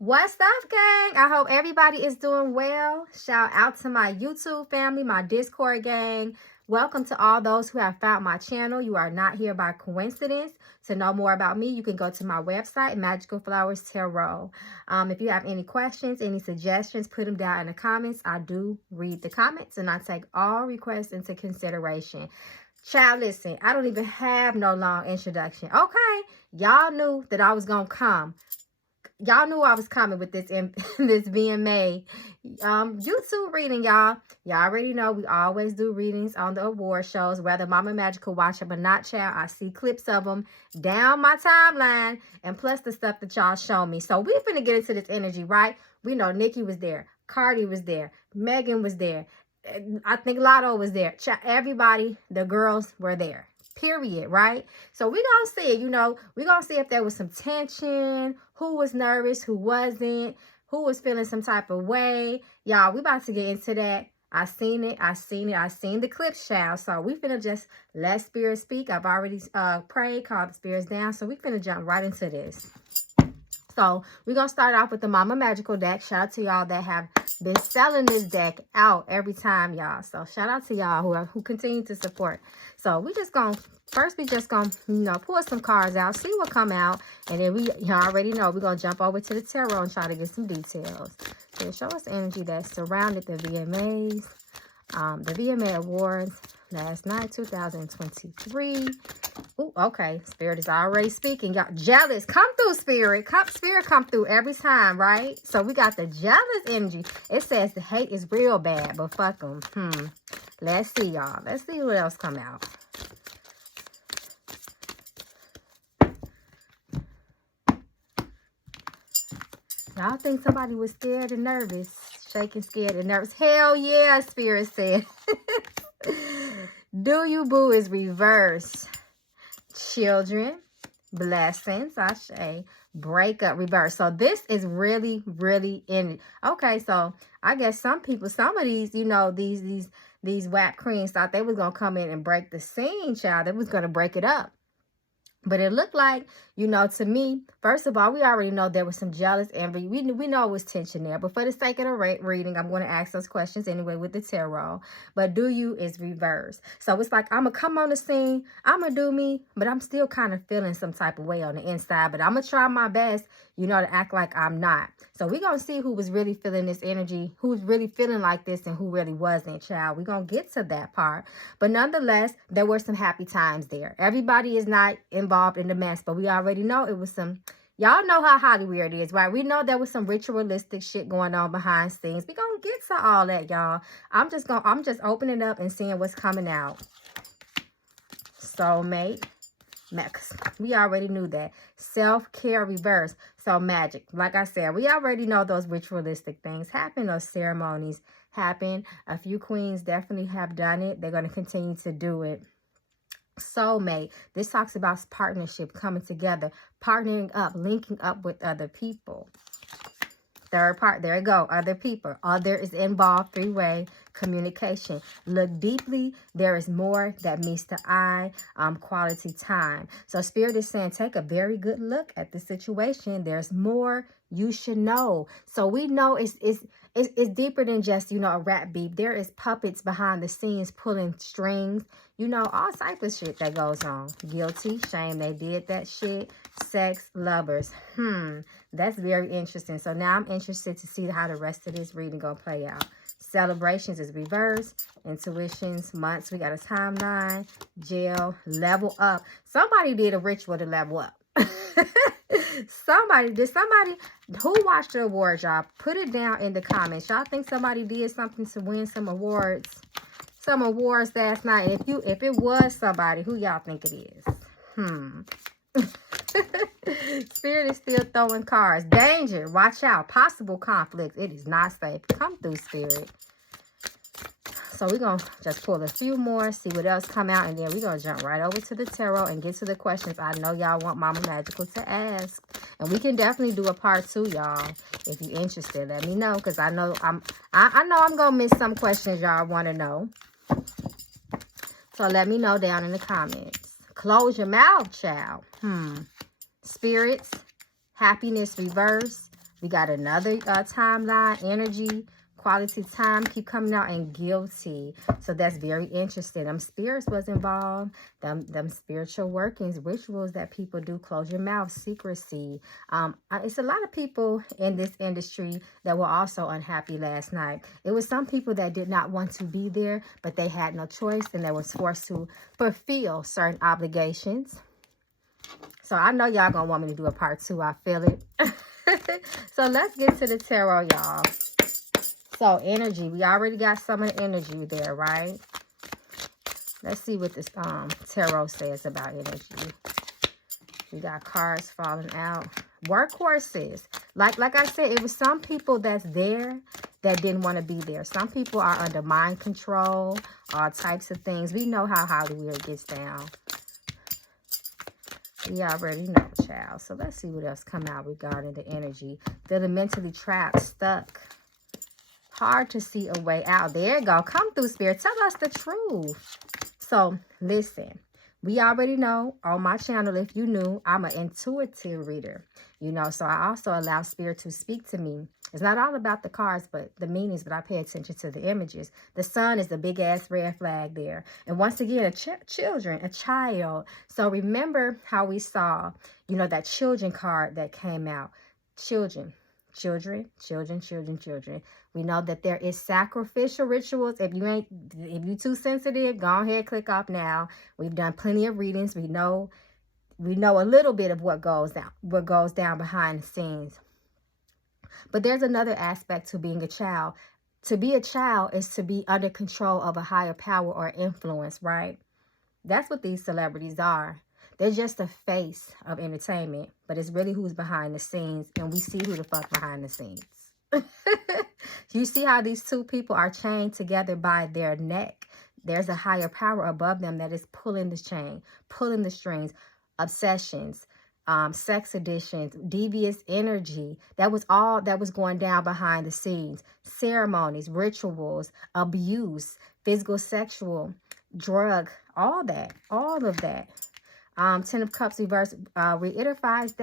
What's up, gang? I hope everybody is doing well. Shout out to my YouTube family, my Discord gang. Welcome to all those who have found my channel. You are not here by coincidence. To know more about me, you can go to my website, Magical Flowers Tarot. If you have any questions, any suggestions, put them down in the comments. I do read the comments and I take all requests into consideration. Child, listen, I don't even have no long introduction. Okay, y'all knew that I was going to come. Y'all knew I was coming with this this VMA YouTube reading, y'all. Y'all already know we always do readings on the award shows, whether Mama Magical watch them or not, child. I see clips of them down my timeline, and plus the stuff that y'all show me. So we finna get into this energy, right? We know Nicki was there, Cardi was there, Megan was there, I think Lotto was there. Everybody, the girls were there. Period, right? So we gonna see, you know, we gonna see if there was some tension, who was nervous, who wasn't, who was feeling some type of way. Y'all, we about to get into that. I seen the clips, child. So we finna just let spirit speak. I've already prayed, called the spirits down. So we finna jump right into this. So we're going to start off with the Mama Magical deck. Shout out to y'all that have been selling this deck out every time, y'all. So shout out to y'all who continue to support. So we just going to, first we just going to, you know, pull some cards out, see what come out. And then you already know we're going to jump over to the tarot and try to get some details. So show us the energy that surrounded the VMAs, the VMA Awards last night, 2023. Ooh, okay. Spirit is already speaking. Y'all jealous. Come through, Spirit. Spirit come through every time, right? So we got the jealous energy. It says the hate is real bad, but fuck them. Let's see, y'all. Let's see what else come out. Y'all think somebody was scared and nervous. Shaking, scared, and nervous. Hell yeah, Spirit said. Do you boo is reverse. Children, blessings, I say, breakup, reverse. So this is really, really in. Okay, so I guess some people, some of these, you know, these WAP queens thought they was gonna come in and break the scene, child. They was gonna break it up. But it looked like, you know, to me, first of all, we already know there was some jealous envy. We know it was tension there. But for the sake of the reading, I'm going to ask those questions anyway with the tarot. But do you is reverse. So it's like, I'm going to come on the scene. I'm going to do me. But I'm still kind of feeling some type of way on the inside. But I'm going to try my best, you know, to act like I'm not. So we're going to see who was really feeling this energy, who's really feeling like this, and who really wasn't, child. We're going to get to that part. But nonetheless, there were some happy times there. Everybody is not involved in the mess, but we already know it was some, y'all know how Hollywood is, right? We know there was some ritualistic shit going on behind scenes. We're going to get to all that, y'all. I'm just opening up and seeing what's coming out. Soulmate. We already knew that. Self-care reverse. So magic. Like I said, we already know those ritualistic things happen. Those ceremonies happen. A few queens definitely have done it. They're going to continue to do it. Soulmate. This talks about partnership, coming together, partnering up, linking up with other people. Third part, there you go, other people. Other is involved, three-way communication. Look deeply, there is more that meets the eye, quality time. So Spirit is saying, take a very good look at the situation. There's more you should know. So we know it's deeper than just, you know, a rap beat. There is puppets behind the scenes pulling strings, you know, all type of shit that goes on. Guilty, shame they did that shit. Sex, lovers. That's very interesting. So now I'm interested to see how the rest of this reading gonna play out. Celebrations is reverse. Intuitions, months, we got a timeline. Jail, level up. Somebody did a ritual to level up. Somebody who watched the awards, y'all? Put it down in the comments. Y'all think somebody did something to win some awards? Some awards last night. If it was somebody, who y'all think it is? Spirit is still throwing cards. Danger. Watch out. Possible conflict. It is not safe. Come through, Spirit. So we're going to just pull a few more, see what else come out, and then we're going to jump right over to the tarot and get to the questions I know y'all want Mama Magical to ask. And we can definitely do a part 2, y'all. If you're interested, let me know, because I know I'm going to miss some questions y'all want to know. So let me know down in the comments. Close your mouth, child. Spirits, happiness reverse, We got another timeline, energy, quality time keep coming out, and guilty. So that's very interesting. Them spirits was involved. Them spiritual workings, rituals that people do. Close your mouth, secrecy. It's a lot of people in this industry that were also unhappy last night. It was some people that did not want to be there, but they had no choice, and they was forced to fulfill certain obligations. So I know y'all gonna want me to do a part 2. I feel it. So let's get to the tarot, y'all. So energy, we already got some of the energy there, right? Let's see what this tarot says about energy. We got cards falling out. Workhorses. Like I said, it was some people that's there that didn't want to be there. Some people are under mind control, all types of things. We know how Hollywood gets down. We already know, child. So let's see what else come out regarding the energy. Feeling mentally trapped, stuck. Hard to see a way out. There you go. Come through, Spirit. Tell us the truth. So, listen. We already know on my channel, if you knew, I'm an intuitive reader. You know, so I also allow Spirit to speak to me. It's not all about the cards, but the meanings, but I pay attention to the images. The sun is the big-ass red flag there. And once again, a child. So remember how we saw, you know, that children card that came out. Children. We know that there is sacrificial rituals. If you too sensitive, go ahead, click off now. We've done plenty of readings. We know a little bit of what goes down behind the scenes. But there's another aspect to being a child. To be a child is to be under control of a higher power or influence, right? That's what these celebrities are. They're just a face of entertainment, but it's really who's behind the scenes, and we see who the fuck behind the scenes. You see how these two people are chained together by their neck. There's a higher power above them that is pulling the chain, pulling the strings, obsessions, sex addictions, devious energy. That was all that was going down behind the scenes. Ceremonies, rituals, abuse, physical, sexual, drug, all of that. 10 of Cups reverse reiterates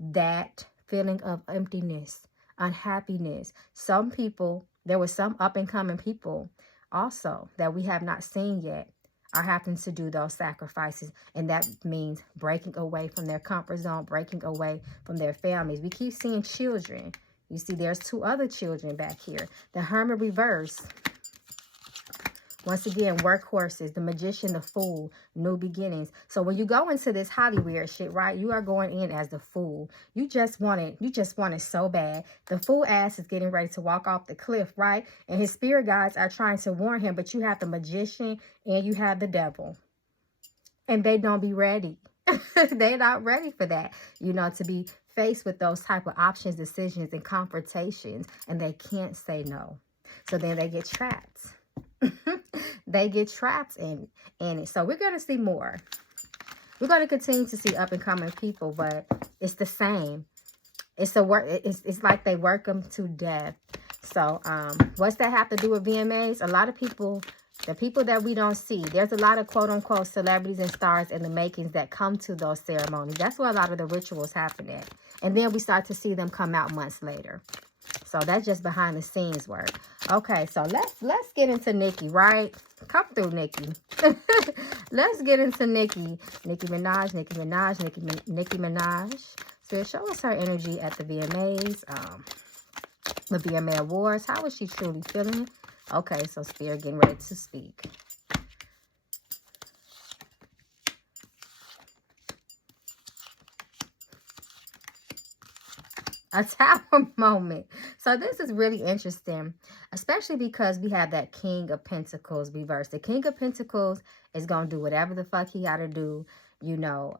that feeling of emptiness, unhappiness. Some people, there were some up and coming people also that we have not seen yet are having to do those sacrifices. And that means breaking away from their comfort zone, breaking away from their families. We keep seeing children. You see, there's 2 other children back here. The Hermit reverse. Once again, workhorses, the Magician, the Fool, new beginnings. So when you go into this Hollywood shit, right, you are going in as the Fool. You just want it so bad. The Fool ass is getting ready to walk off the cliff, right? And his spirit guides are trying to warn him, but you have the Magician and you have the Devil. And they don't be ready. They're not ready for that, you know, to be faced with those type of options, decisions, and confrontations. And they can't say no. So then they get trapped. They get trapped in it. So we're going to see more. We're going to continue to see up and coming people, but it's the same. It's like they work them to death. So what's that have to do with VMAs? A lot of people, the people that we don't see, there's a lot of quote unquote celebrities and stars in the makings that come to those ceremonies. That's where a lot of the rituals happen at. And then we start to see them come out months later. So that's just behind the scenes work. Okay, so let's get into Nicki, right? Come through, Nicki. Let's get into Nicki. Nicki Minaj. So show us her energy at the VMAs, the VMA Awards. How is she truly feeling? Okay, so Spirit getting ready to speak. A tower moment. So this is really interesting, especially because we have that King of Pentacles reversed. The King of Pentacles is going to do whatever the fuck he got to do, you know,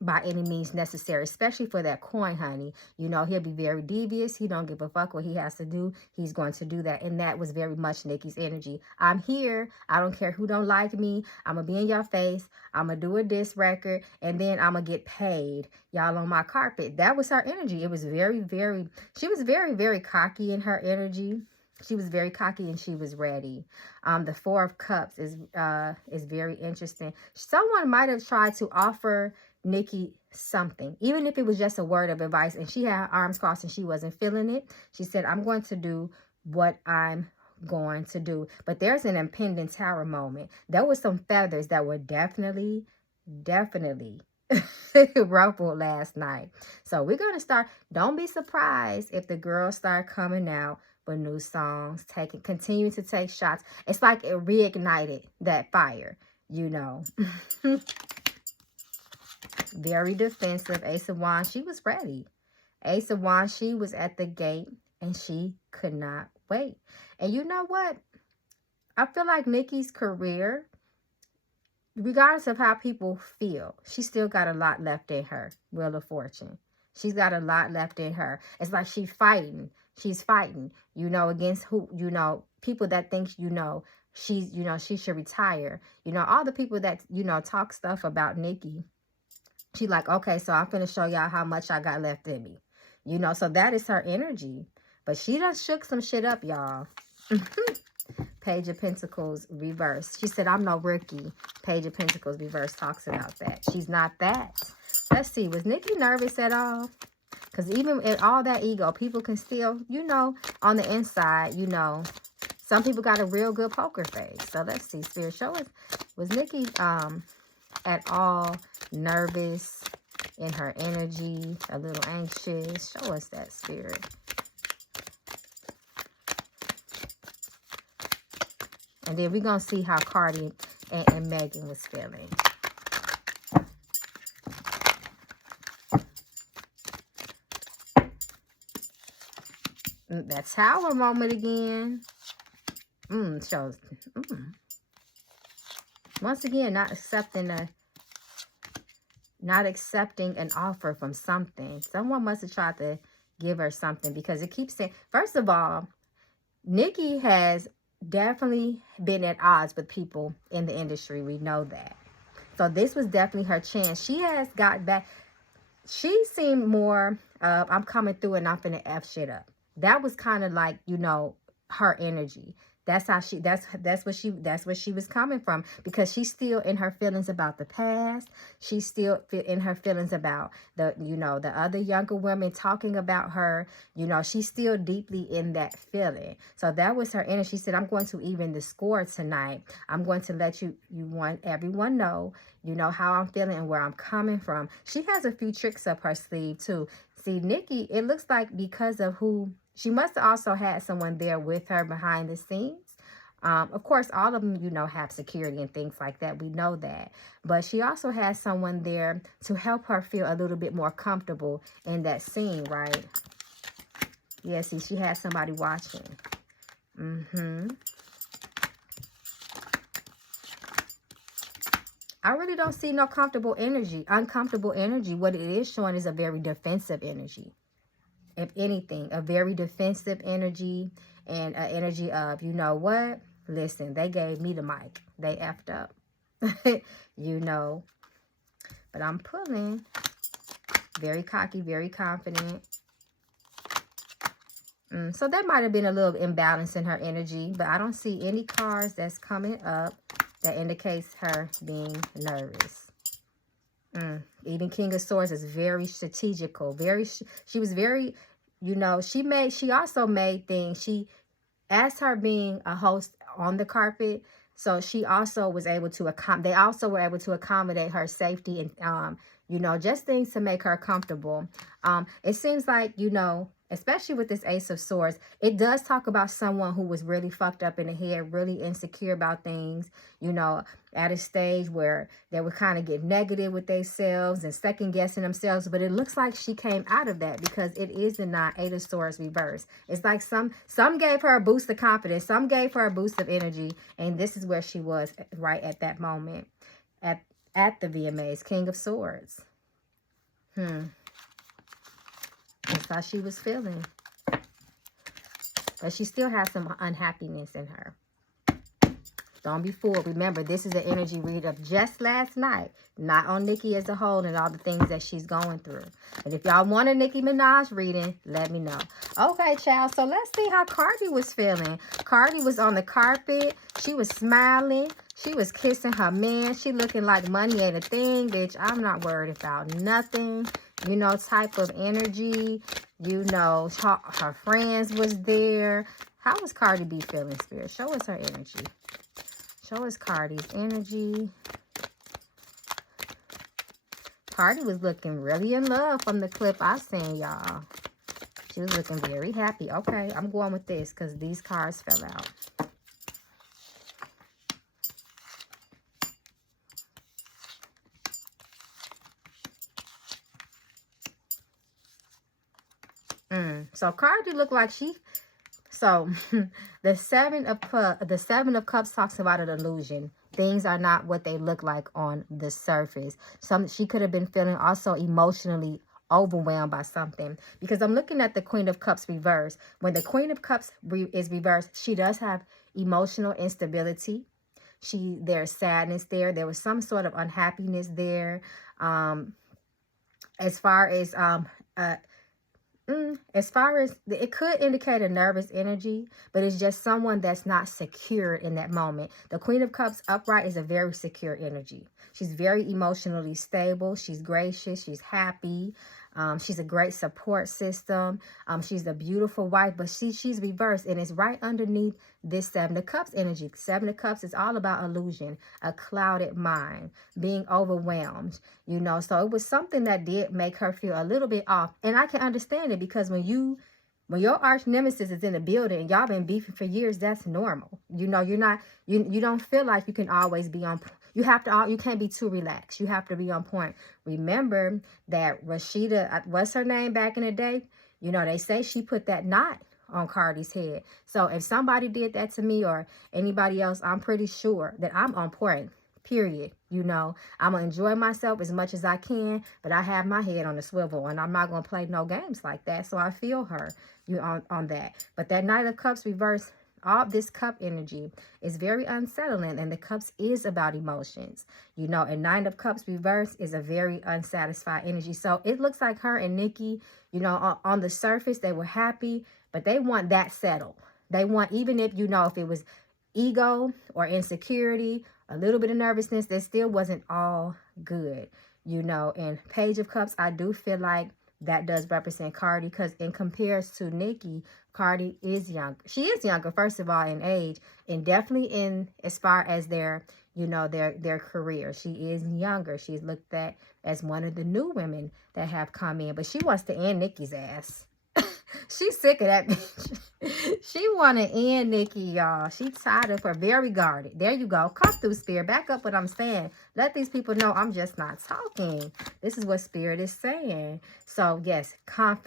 by any means necessary, especially for that coin, honey. You know, he'll be very devious. He don't give a fuck what he has to do. He's going to do that. And that was very much Nicki's energy. I'm here. I don't care who don't like me. I'm going to be in your face. I'm going to do a diss record. And then I'm going to get paid. Y'all on my carpet. That was her energy. It was very, she was very, very cocky in her energy. She was very cocky and she was ready. The Four of Cups is very interesting. Someone might have tried to offer Nicki something, even if it was just a word of advice, and she had her arms crossed and she wasn't feeling it. She said, I'm going to do what I'm going to do. But there's an impending tower moment. There were some feathers that were definitely ruffled last night. So we're going to start. Don't be surprised if the girls start coming out with new songs, continue to take shots. It's like it reignited that fire, you know. Very defensive. Ace of Wands, she was ready. Ace of Wands, she was at the gate and she could not wait. And you know what? I feel like Nicki's career, regardless of how people feel, she still got a lot left in her. Wheel of Fortune. She's got a lot left in her. It's like she's fighting. She's fighting, you know, against who, you know, people that think, you know, she's, you know, she should retire. You know, all the people that, you know, talk stuff about Nicki. She like, okay, so I'm finna show y'all how much I got left in me. You know, so that is her energy. But she done shook some shit up, y'all. Page of Pentacles reverse. She said, I'm no rookie. Page of Pentacles reverse talks about that. She's not that. Let's see. Was Nicki nervous at all? Because even in all that ego, people can still, you know, on the inside, you know, some people got a real good poker face. So let's see. Spirit, show us. Was Nicki at all nervous in her energy? A little anxious? Show us that, Spirit. And then we're going to see how Cardi and Megan was feeling. That tower moment again. Shows. Once again, not accepting an offer from something. Someone must have tried to give her something, because it keeps saying, first of all, Nicki has definitely been at odds with people in the industry. We know that. So this was definitely her chance. She has got back. She seemed more I'm coming through and I'm finna F shit up. That was kind of like, you know, her energy. That's how she, that's where she was coming from, because she's still in her feelings about the past. She's still in her feelings about the, you know, the other younger women talking about her. You know, she's still deeply in that feeling. So that was her energy. She said, I'm going to even the score tonight. I'm going to let everyone know, you know, how I'm feeling and where I'm coming from. She has a few tricks up her sleeve too. See, Nicki, it looks like because of who, she must have also had someone there with her behind the scenes. Of course, all of them, you know, have security and things like that. We know that. But she also has someone there to help her feel a little bit more comfortable in that scene, right? Yeah, see, she had somebody watching. I really don't see no uncomfortable energy. What it is showing is a very defensive energy. If anything, a very defensive energy, and an energy of, you know what? Listen, they gave me the mic. They effed up. You know. But I'm pulling. Very cocky, very confident. So that might have been a little imbalance in her energy, but I don't see any cards that's coming up that indicates her being nervous. Even King of Swords is very strategical. She was very, you know, she also made things. As her being a host on the carpet, so she also was able to they also were able to accommodate her safety and, you know, just things to make her comfortable. It seems like, you know, especially with this Ace of Swords, it does talk about someone who was really fucked up in the head, really insecure about things, you know, at a stage where they would kind of get negative with themselves and second guessing themselves. But it looks like she came out of that, because it is the Eight of Swords reverse. It's like some gave her a boost of confidence, some gave her a boost of energy, and this is where she was right at that moment at the VMAs. King of Swords. That's how she was feeling. But she still has some unhappiness in her. Don't be fooled. Remember, this is an energy read of just last night, not on Nicki as a whole and all the things that she's going through. And if y'all want a Nicki Minaj reading, let me know. Okay, child. So let's see how Cardi was feeling. Cardi was on the carpet. She was smiling. She was kissing her man. She looking like money ain't a thing, bitch. I'm not worried about nothing. You know, type of energy. You know, her friends was there. How was Cardi B feeling, Spirit? Show us her energy. Show us Cardi's energy. Cardi was looking really in love from the clip I seen, y'all. She was looking very happy. Okay, I'm going with this because these cards fell out. So Cardi looked like she... So the Seven of Cups talks about an illusion. Things are not what they look like on the surface. She could have been feeling also emotionally overwhelmed by something, because I'm looking at the Queen of Cups reverse. When the Queen of Cups is reversed, she does have emotional instability. There's sadness there. There was some sort of unhappiness there. As far as it could indicate a nervous energy, but it's just someone that's not secure in that moment. The Queen of Cups upright is a very secure energy. She's very emotionally stable. She's gracious. She's happy. She's a great support system. She's a beautiful wife, but she's reversed, and it's right underneath this Seven of Cups energy. Seven of Cups is all about illusion, a clouded mind, being overwhelmed, you know. So it was something that did make her feel a little bit off. And I can understand it, because when your arch nemesis is in the building and y'all been beefing for years, that's normal. You know, you don't feel like you can always be on. You can't be too relaxed. You have to be on point. Remember that Rashida, what's her name back in the day? You know, they say she put that knot on Cardi's head. So if somebody did that to me or anybody else, I'm pretty sure that I'm on point. Period. You know, I'm going to enjoy myself as much as I can, but I have my head on the swivel, and I'm not going to play no games like that. So I feel her on that. But that Knight of Cups reverse, all this cup energy is very unsettling, and the cups is about emotions, you know, and Nine of Cups reverse is a very unsatisfied energy. So it looks like her and Nicki, you know, on the surface, they were happy, but they want that settled. They want, even if, you know, if it was ego or insecurity, a little bit of nervousness, that still wasn't all good, you know. And Page of Cups, I do feel like that does represent Cardi, because in comparison to Nicki, Cardi is young. She is younger, first of all, in age, and definitely in as far as their, you know, their career. She is younger. She's looked at as one of the new women that have come in, but she wants to end Nicki's ass. She's sick of that bitch. She want to end Nicki, y'all. She tired of her. Very guarded. There you go. Come through, Spirit. Back up what I'm saying. Let these people know I'm just not talking. This is what Spirit is saying. So, yes,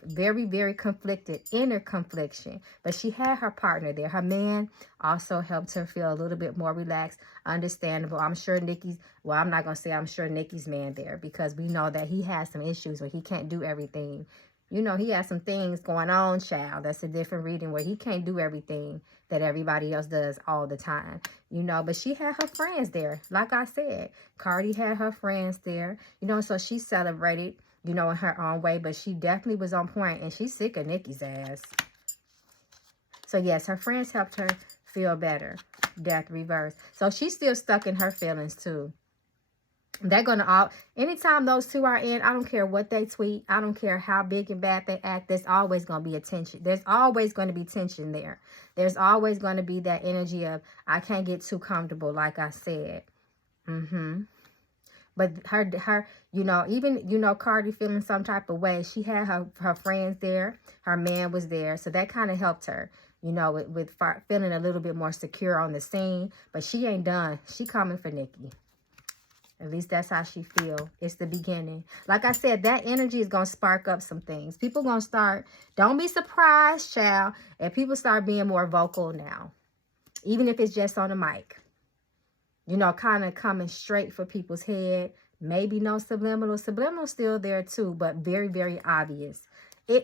very, very conflicted. Inner confliction. But she had her partner there. Her man also helped her feel a little bit more relaxed. Understandable. I'm sure Nicki's, well, I'm not going to say I'm sure Nicki's man there, because we know that he has some issues where he can't do everything. You know, he has some things going on, child. That's a different reading, where he can't do everything that everybody else does all the time. You know, but she had her friends there. Like I said, Cardi had her friends there. You know, so she celebrated, you know, in her own way. But she definitely was on point, and she's sick of Nicki's ass. So, yes, her friends helped her feel better. Death reverse. So, she's still stuck in her feelings, too. They're going to anytime those two are in, I don't care what they tweet. I don't care how big and bad they act. There's always going to be a tension. There's always going to be tension there. There's always going to be that energy of, I can't get too comfortable, like I said. But her, you know, even, you know, Cardi feeling some type of way. She had her friends there. Her man was there. So that kind of helped her, you know, with feeling a little bit more secure on the scene. But she ain't done. She coming for Nicki. At least that's how she feel. It's the beginning. Like I said, that energy is going to spark up some things. People going to start, don't be surprised, child, if people start being more vocal now. Even if it's just on the mic. You know, kind of coming straight for people's head. Maybe no subliminal. Subliminal still there too, but very, very obvious.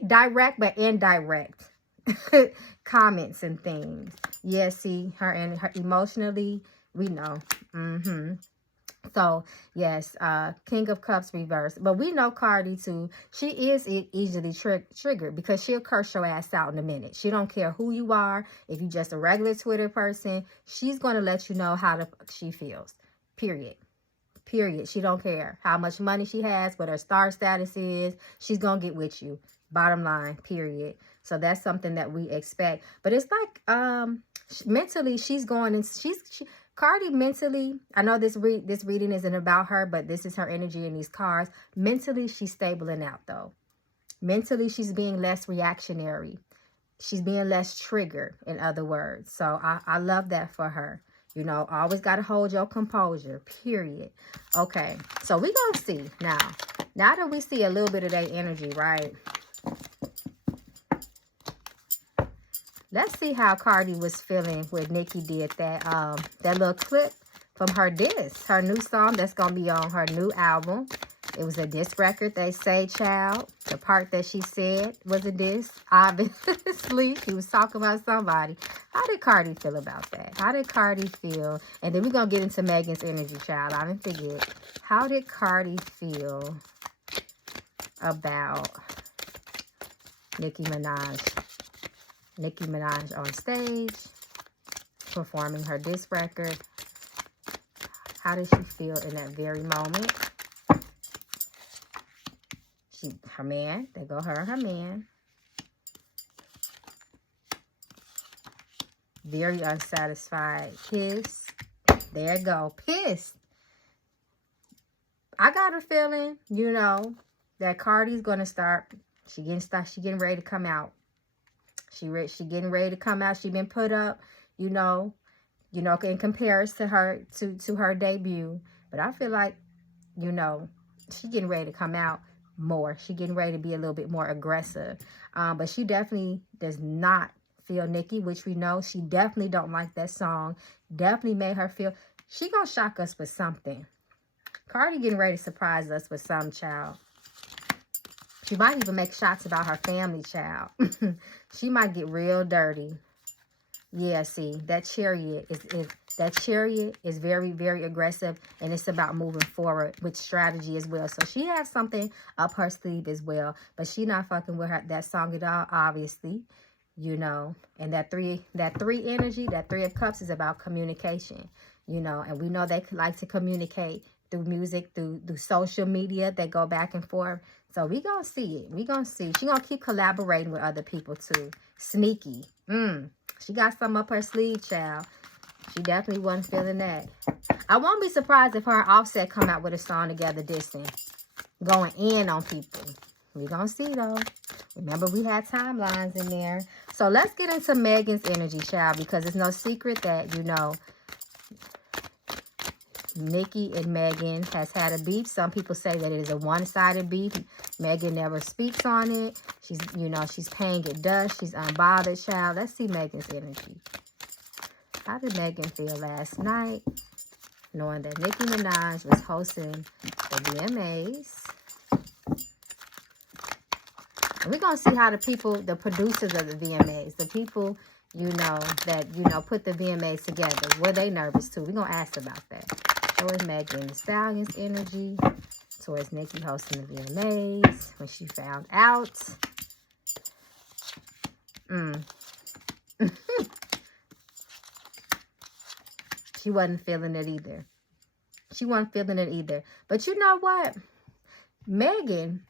Direct, but indirect comments and things. Yeah, see, her emotionally We know. So, yes, King of Cups reversed. But we know Cardi, too. She is easily triggered because she'll curse your ass out in a minute. She don't care who you are. If you're just a regular Twitter person, she's going to let you know how she feels. Period. Period. She don't care how much money she has, what her star status is. She's going to get with you. Bottom line, period. So that's something that we expect. But it's like mentally she's going and Cardi mentally, I know this reading isn't about her, but this is her energy in these cards. Mentally, she's stabling out though. Mentally, she's being less reactionary. She's being less triggered, in other words. So I love that for her. You know, always got to hold your composure, period. Okay, so we gonna see now. Now that we see a little bit of their energy, right? Let's see how Cardi was feeling when Nicki did that little clip from her diss, her new song that's gonna be on her new album. It was a diss record, they say, child. The part that she said was a diss. Obviously, she was talking about somebody. How did Cardi feel about that? How did Cardi feel? And then we're going to get into Megan's energy, child. I didn't forget. How did Cardi feel about Nicki Minaj? Nicki Minaj on stage, performing her diss record. How did she feel in that very moment? Her man, they go her and her man. Very unsatisfied. Pissed. There you go. Pissed. I got a feeling, you know, that Cardi's gonna start. She getting ready to come out. She getting ready to come out. She been put up, you know, in comparison to her debut. But I feel like, you know, she getting ready to come out more. She getting ready to be a little bit more aggressive. But she definitely does not feel Nicki, which we know. She definitely don't like that song. Definitely made her feel. She gonna shock us with something. Cardi getting ready to surprise us with some, child. She might even make shots about her family, child. She might get real dirty. Yeah, see, that chariot is very, very aggressive, and it's about moving forward with strategy as well. So she has something up her sleeve as well, but she not fucking with that song at all, obviously, you know. And that three energy, that Three of Cups is about communication, you know, and we know they like to communicate through music, through social media. They go back and forth. So we gonna see it. We gonna see. She gonna keep collaborating with other people too. Sneaky. She got some up her sleeve, child. She definitely wasn't feeling that. I won't be surprised if her and Offset come out with a song together dissing. Going in on people. We gonna see though. Remember, we had timelines in there. So let's get into Megan's energy, child, because it's no secret that, you know, Nicki and Megan has had a beef. Some people say that it is a one-sided beef. Megan never speaks on it. She's, you know, she's paying it dust. She's unbothered, child. Let's see Megan's energy. How did Megan feel last night, knowing that Nicki Minaj was hosting the VMAs? And we're going to see how the people, the producers of the VMAs, the people, you know, that, you know, put the VMAs together, were they nervous too? We're going to ask about that. Towards Megan Thee Stallion's energy, towards Nicki hosting the VMAs, when she found out. She wasn't feeling it either. She wasn't feeling it either. But you know what? Megan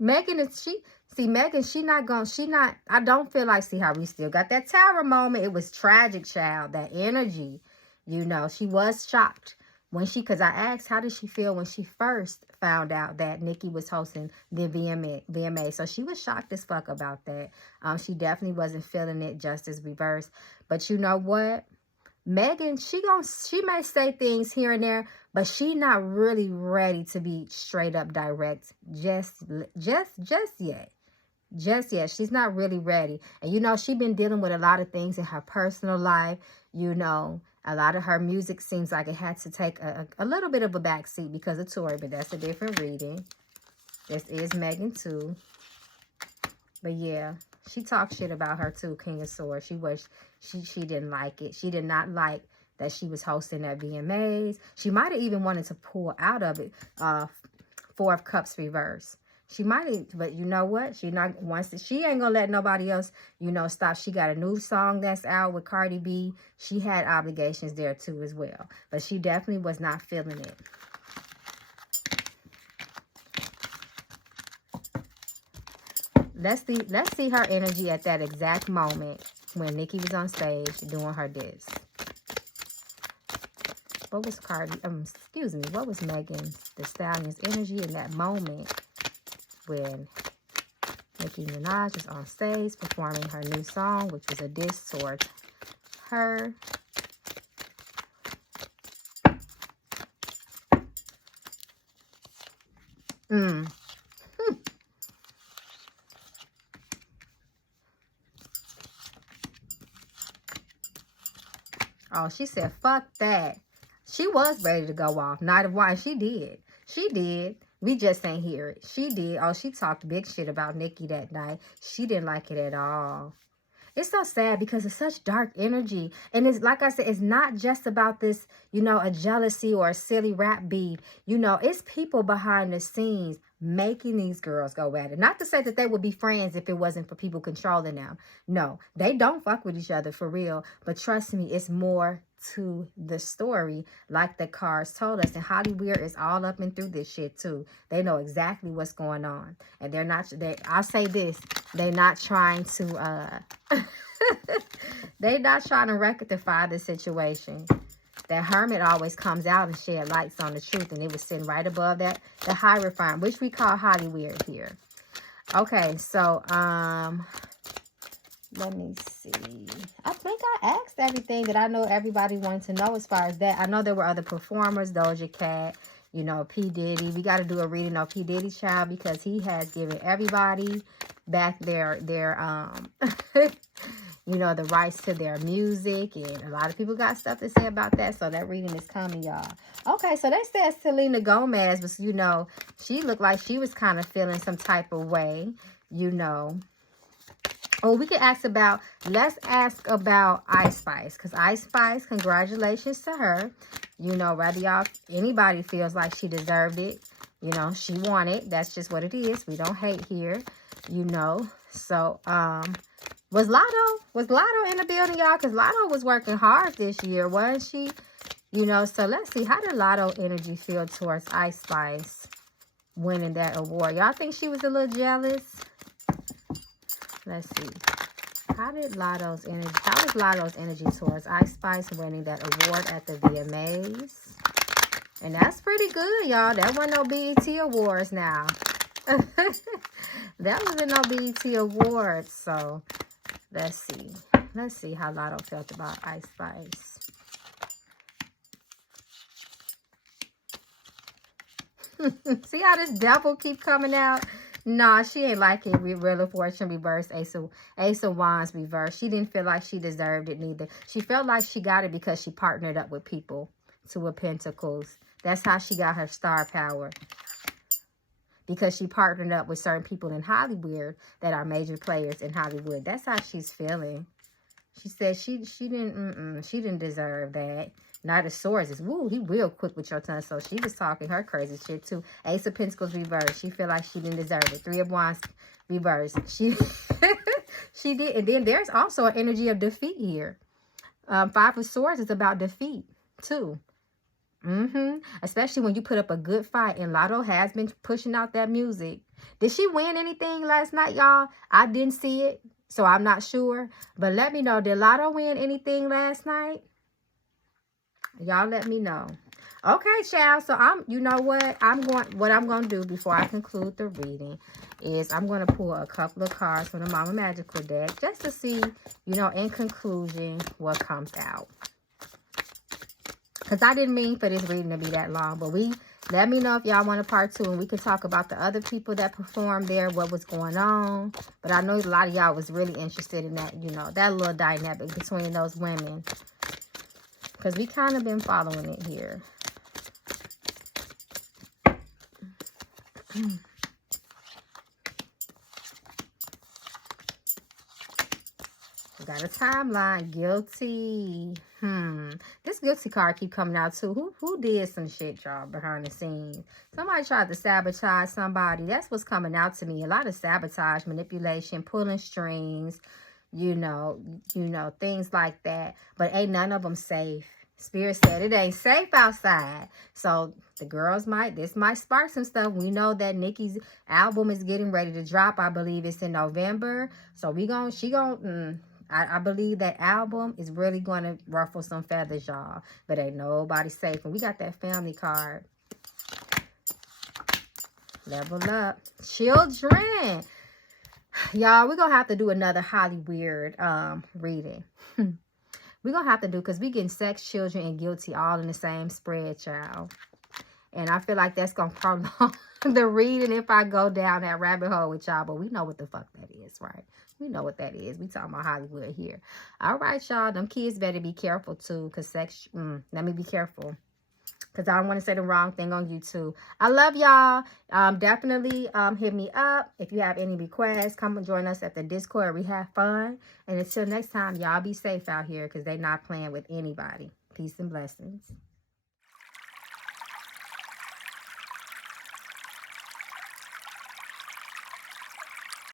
is, I don't feel like, see how we still got that tower moment. It was tragic, child, that energy. You know, she was shocked when because I asked, how did she feel when she first found out that Nicki was hosting the VMA? So she was shocked as fuck about that. She definitely wasn't feeling it, just as reversed. But you know what? Megan, she may say things here and there, but she not really ready to be straight up direct just yet. Just yet. She's not really ready. And you know, she's been dealing with a lot of things in her personal life. You know, a lot of her music seems like it had to take a little bit of a backseat because of Tori, but that's a different reading. This is Megan too. But yeah, she talked shit about her too, King of Swords. She didn't like it. She did not like that she was hosting at VMAs. She might have even wanted to pull out of it. Four of Cups reverse. She might have, but you know what? She ain't gonna let nobody else, stop. She got a new song that's out with Cardi B. She had obligations there too as well. But she definitely was not feeling it. Let's see her energy at that exact moment when Nicki was on stage doing her diss. What was what was Megan Thee Stallion's energy in that moment when Nicki Minaj was on stage performing her new song, which was a diss toward her? Oh, she said, fuck that. She was ready to go off. Night of Wine. She did. She did. We just ain't hear it. She did. Oh, she talked big shit about Nicki that night. She didn't like it at all. It's so sad because it's such dark energy. And it's like I said, it's not just about this, a jealousy or a silly rap beat. It's people behind the scenes making these girls go at it. Not to say that they would be friends if it wasn't for people controlling them. No, they don't fuck with each other for real. But trust me, it's more to the story, like the cards told us. And Hollywood is all up and through this shit too. They know exactly what's going on. And I'll say this, they're not trying to they're not trying to rectify the situation. That Hermit always comes out and shed lights on the truth, and it was sitting right above that, the Hierophant, which we call Hollywood here. Okay, so let me see. I think I asked everything that I know everybody wanted to know as far as that. I know there were other performers, Doja Cat, P. Diddy. We got to do a reading on P. Diddy, child, because he has given everybody back their the rights to their music, and a lot of people got stuff to say about that, so that reading is coming, y'all. Okay, so they said Selena Gomez was, she looked like she was kind of feeling some type of way, Oh, we can let's ask about Ice Spice, because Ice Spice, congratulations to her. Whether anybody feels like she deserved it, she won it. That's just what it is. We don't hate here, So, was Lotto in the building, y'all? Because Lotto was working hard this year, wasn't she? So let's see. How did Lotto energy feel towards Ice Spice winning that award? Y'all think she was a little jealous? Let's see. How was Lotto's energy towards Ice Spice winning that award at the VMAs? And that's pretty good, y'all. That wasn't no BET Awards now. That wasn't no BET Awards, so... Let's see how Lotto felt about Ice Spice. See how this devil keep coming out? Nah, she ain't like it. Wheel of Fortune reverse, Ace of Wands reverse. She didn't feel like she deserved it neither. She felt like she got it because she partnered up with people. Two of Pentacles. That's how she got her star power. Because she partnered up with certain people in Hollywood that are major players in Hollywood. That's how she's feeling. She said she didn't deserve that. Knight of Swords is, woo, he real quick with your tongue. So she was talking her crazy shit too. Ace of Pentacles reverse. She feel like she didn't deserve it. Three of Wands reverse. She did. And then there's also an energy of defeat here. Five of Swords is about defeat too. Especially when you put up a good fight, and Lotto has been pushing out that music. Did she win anything last night, y'all? I didn't see it, so I'm not sure. But let me know, did Lotto win anything last night? Y'all let me know. Okay, child. So what I'm going to do before I conclude the reading is I'm going to pull a couple of cards from the Mama Magical deck just to see, in conclusion, what comes out. Because I didn't mean for this reading to be that long. But let me know if y'all want a part 2. And we can talk about the other people that performed there. What was going on. But I know a lot of y'all was really interested in that. That little dynamic between those women. Because we kind of been following it here. We got a timeline. Guilty. This guilty card keep coming out too. Who did some shit, y'all, behind the scenes? Somebody tried to sabotage somebody. That's what's coming out to me. A lot of sabotage, manipulation, pulling strings, you know, things like that. But ain't none of them safe. Spirit said it ain't safe outside. So the girls this might spark some stuff. We know that Nicki's album is getting ready to drop. I believe it's in November. So I believe that album is really going to ruffle some feathers, y'all. But ain't nobody safe. And we got that family card. Level up. Children. Y'all, we're going to have to do another Hollywood reading. We're going to have to do, because we getting sex, children, and guilty all in the same spread, y'all. And I feel like that's going to prolong the reading if I go down that rabbit hole with y'all. But we know what the fuck that is, right? We know what that is. We talking about Hollywood here. All right, y'all. Them kids better be careful, too. Because sex, let me be careful. Because I don't want to say the wrong thing on YouTube. I love y'all. Definitely hit me up. If you have any requests, come and join us at the Discord. We have fun. And until next time, y'all be safe out here, because they not playing with anybody. Peace and blessings.